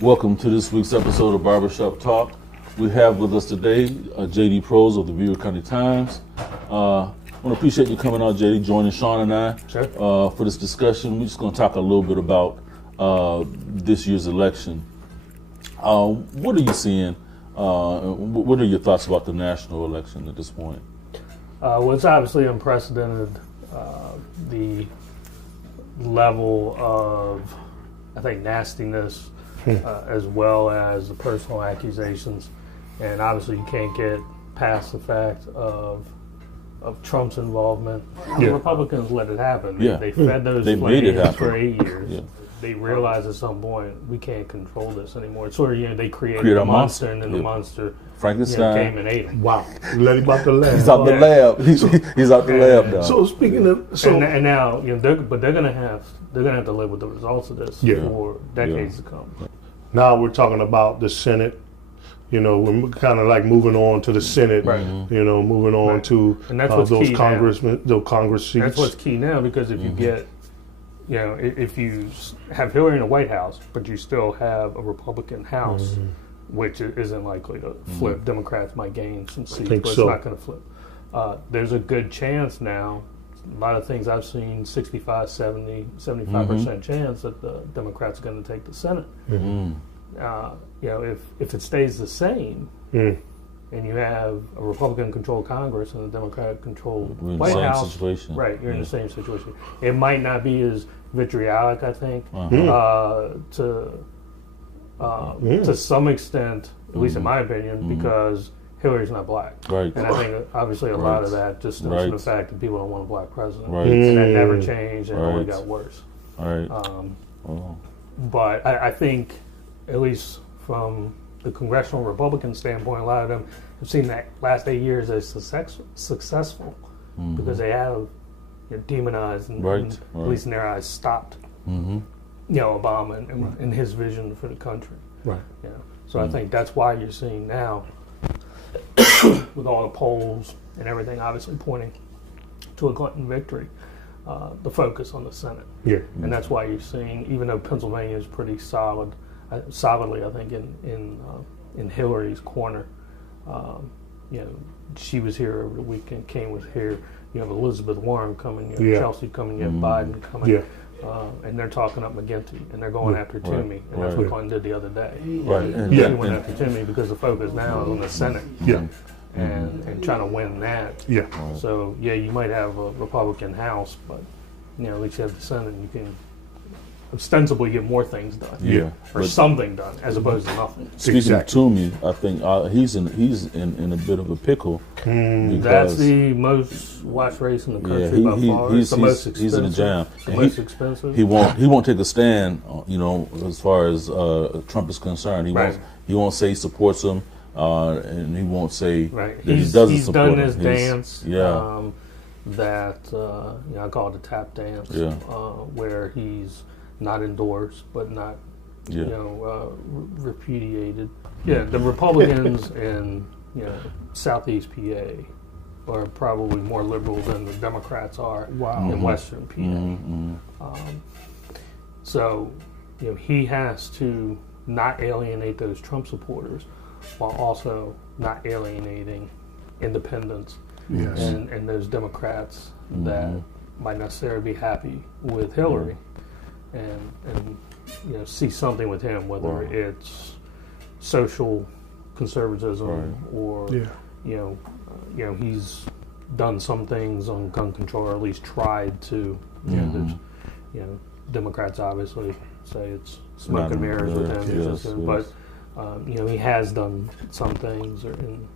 Welcome to this week's episode of Barbershop Talk. We have with us today J.D. Prose of the Beaver County Times. I want to appreciate you coming out, J.D., joining Shon and I for this discussion. We're just going to talk a little bit about this year's election. What are you seeing? What are your thoughts about the national election at this point? Well, it's obviously unprecedented, the level of, I think, nastiness, as well as the personal accusations. And obviously you can't get past the fact of Trump's involvement. The Republicans let it happen. They fed those flames for 8 years. Yeah. They realized at some point we can't control this anymore. It's sort of, they created a monster, and then the monster Frankenstein came and ate him. Wow. Let him out the lab. He's out the lab. He's out the lab now. So speaking of, and now they're gonna have to live with the results of this for decades to come. Now we're talking about the Senate. We're kind of like moving on to the Senate. Right. Moving on to those congressmen, those Congress seats. That's what's key now, because if you get, if you have Hillary in the White House, but you still have a Republican House, which isn't likely to flip. Democrats might gain some seats, but it's not going to flip. There's a good chance now, a lot of things I've seen, 65, 70, 75% chance that the Democrats are going to take the Senate. If it stays the same, and you have a Republican-controlled Congress and a Democratic-controlled White House, situation. Right, you're in the same situation. It might not be as vitriolic, I think, to some extent, at least in my opinion, because Hillary's not black. Right. And I think obviously a lot of that just stems from the fact that people don't want a black president. Right. And that never changed, and it only got worse. Right. But I think, at least from the congressional Republican standpoint, a lot of them have seen that last 8 years as successful because they have demonized and at least in their eyes, stopped Obama and his vision for the country. Right. So I think that's why you're seeing now, with all the polls and everything obviously pointing to a Clinton victory, the focus on the Senate. Yeah. And that's why you're seeing, even though Pennsylvania is pretty solidly, I think, in Hillary's corner. She was here over the weekend. Kane was here. You have Elizabeth Warren coming. You have Chelsea coming. You have Biden coming. Yeah. And they're talking up McGinty, and they're going after Toomey, and that's what Clinton did the other day. Right. He went after Toomey because the focus now is on the Senate. Yeah. And trying to win that. Yeah. So you might have a Republican House, but at least you have the Senate, and you can ostensibly get more things done. Yeah. Or something done, as opposed to nothing. Speaking of Toomey, I think he's in a bit of a pickle. That's the most watched race in the country by far. It's the most expensive. He's in a jam. The most expensive. He won't take a stand, as far as Trump is concerned. He won't say he supports him, and he won't say that he doesn't support him. He's done this dance. That I call it a tap dance, where he's not endorsed, but not, repudiated. Yeah, the Republicans in Southeast PA are probably more liberal than the Democrats are in Western PA. So, he has to not alienate those Trump supporters, while also not alienating independents and those Democrats that might necessarily be happy with Hillary. And see something with him, whether it's social conservatism or he's done some things on gun control, or at least tried to. Democrats obviously say it's smoke and mirrors with him, but he has done some things and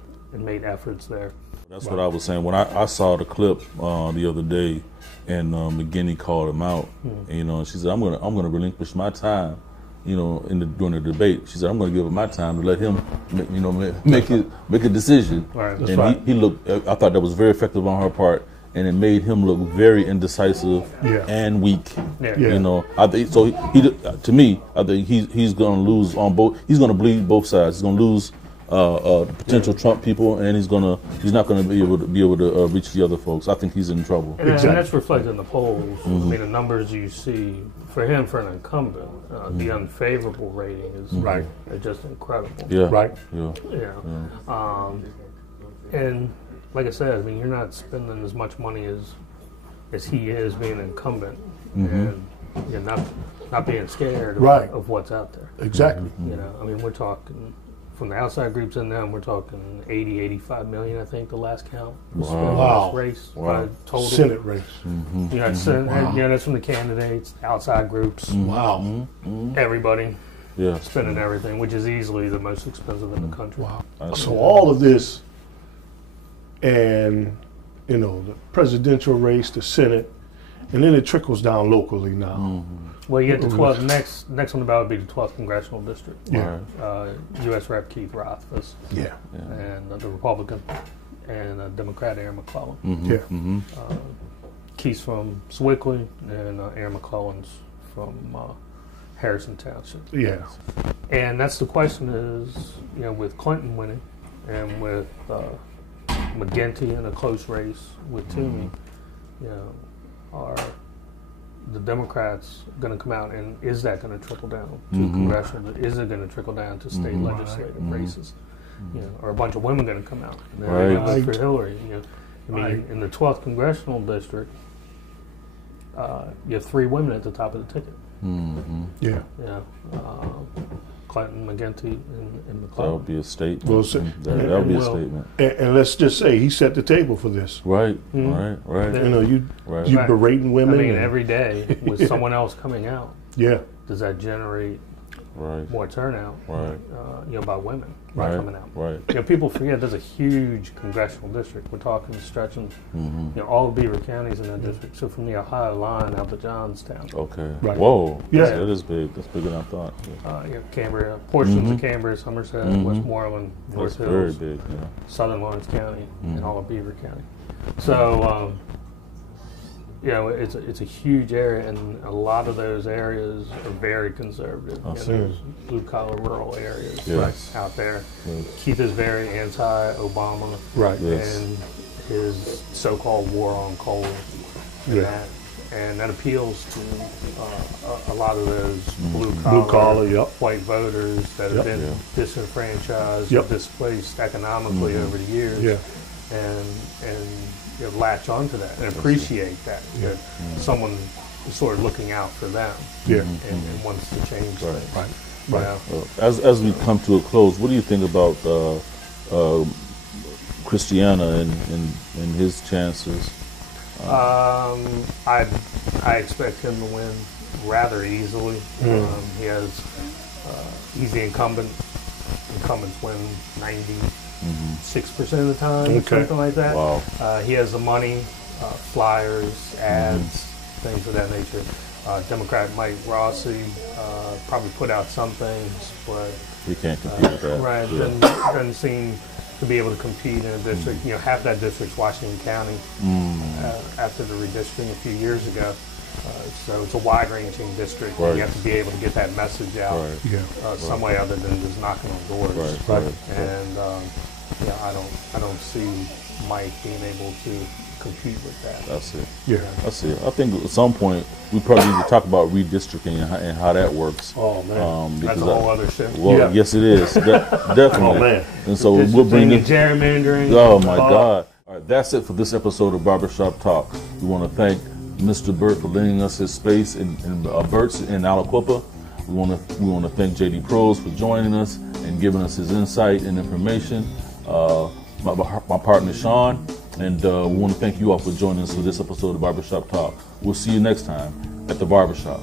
made efforts there. That's what I was saying when I saw the clip the other day, and McGinty called him out. And she said, "I'm gonna relinquish my time, during the debate." She said, "I'm gonna give him my time to let him, make a decision." Right. And he looked. I thought that was very effective on her part, and it made him look very indecisive and weak. I think so. To me, I think he's gonna lose on both. He's gonna bleed both sides. He's gonna lose potential Trump people, and he's not gonna be able to reach the other folks. I think he's in trouble. And that's reflected in the polls. I mean, the numbers you see for him for an incumbent, the unfavorable rating is just incredible. Yeah. Right. Yeah. And like I said, I mean, you're not spending as much money as he is being an incumbent, and you're not being scared of what's out there. Exactly. You know, I mean, we're talking from the outside groups in them, we're talking 80, 85 million, I think, the last count. Wow. Race, total. Senate race. You know, that's from the candidates, outside groups. Wow. Everybody spending everything, which is easily the most expensive in the country. Wow. So all of this, and, you know, the presidential race, the Senate, and then it trickles down locally now. Well, you get the 12th, next on the ballot would be the 12th congressional district. Yeah. U.S. Rep. Keith Rothfuss. Yeah. And the Republican and Democrat Aaron McClellan. Yeah. Keith's from Sewickley, and Aaron McClellan's from Harrison Township. Yeah. And that's the question is, you know, with Clinton winning and with McGinty in a close race with Toomey, you know, are the Democrats going to come out, and is that going to trickle down to congressional? Is it going to trickle down to state legislative races? You know, or a bunch of women going to come out and they're going to vote for Hillary? You know, I mean, in the 12th congressional district, you have 3 women at the top of the ticket. Yeah. Yeah. Clinton, McGinty, and McClellan. That would be a statement. Well, that would be a statement. And let's just say he set the table for this. Right. You know, you berating women. I mean, every day with someone else coming out. Yeah. Does that generate more turnout? You know, by women coming out. Right. You know, people forget there's a huge congressional district. We're talking stretching, you know, all of Beaver counties in that district. So from the Ohio line out to Johnstown. Okay. Right. Whoa. Yeah. That is big. That's bigger than I thought. You know, Cambria, portions of Cambria, Somerset, Westmoreland, North Hills, very big. Yeah. Southern Lawrence County, and all of Beaver County. So, you know, it's a huge area, and a lot of those areas are very conservative. There's blue-collar rural areas out there. Keith is very anti-Obama, and his so-called war on coal, and that appeals to a lot of those blue-collar white voters that have been disenfranchised, displaced economically over the years, and you know, latch onto that and appreciate that someone is sort of looking out for them and wants to change things. As we come to a close, what do you think about Christiana and his chances? I expect him to win rather easily. He's the incumbent. Incumbents win 96% of the time, something like that. Wow. He has the money, flyers, ads, things of that nature. Democrat Mike Rossi probably put out some things, but he can't compete with that. Doesn't seem to be able to compete in a district. You know, half that district's Washington County after the redistricting a few years ago. So it's a wide-ranging district. And you have to be able to get that message out some way other than just knocking on doors. And I don't see Mike being able to compete with that. That's it. That's it. I think at some point we probably need to talk about redistricting and how that works. Oh man, that's a whole other shit. Well, yes, it is. Definitely. Oh man. And so we'll bring in gerrymandering. Oh my God. All right, that's it for this episode of Barbershop Talk. We want to thank Mr. Burt for lending us his space in Burt's in Aliquippa. We want to thank JD Prose for joining us and giving us his insight and information. My partner Shon, and we want to thank you all for joining us for this episode of Barbershop Talk. We'll see you next time at the Barbershop.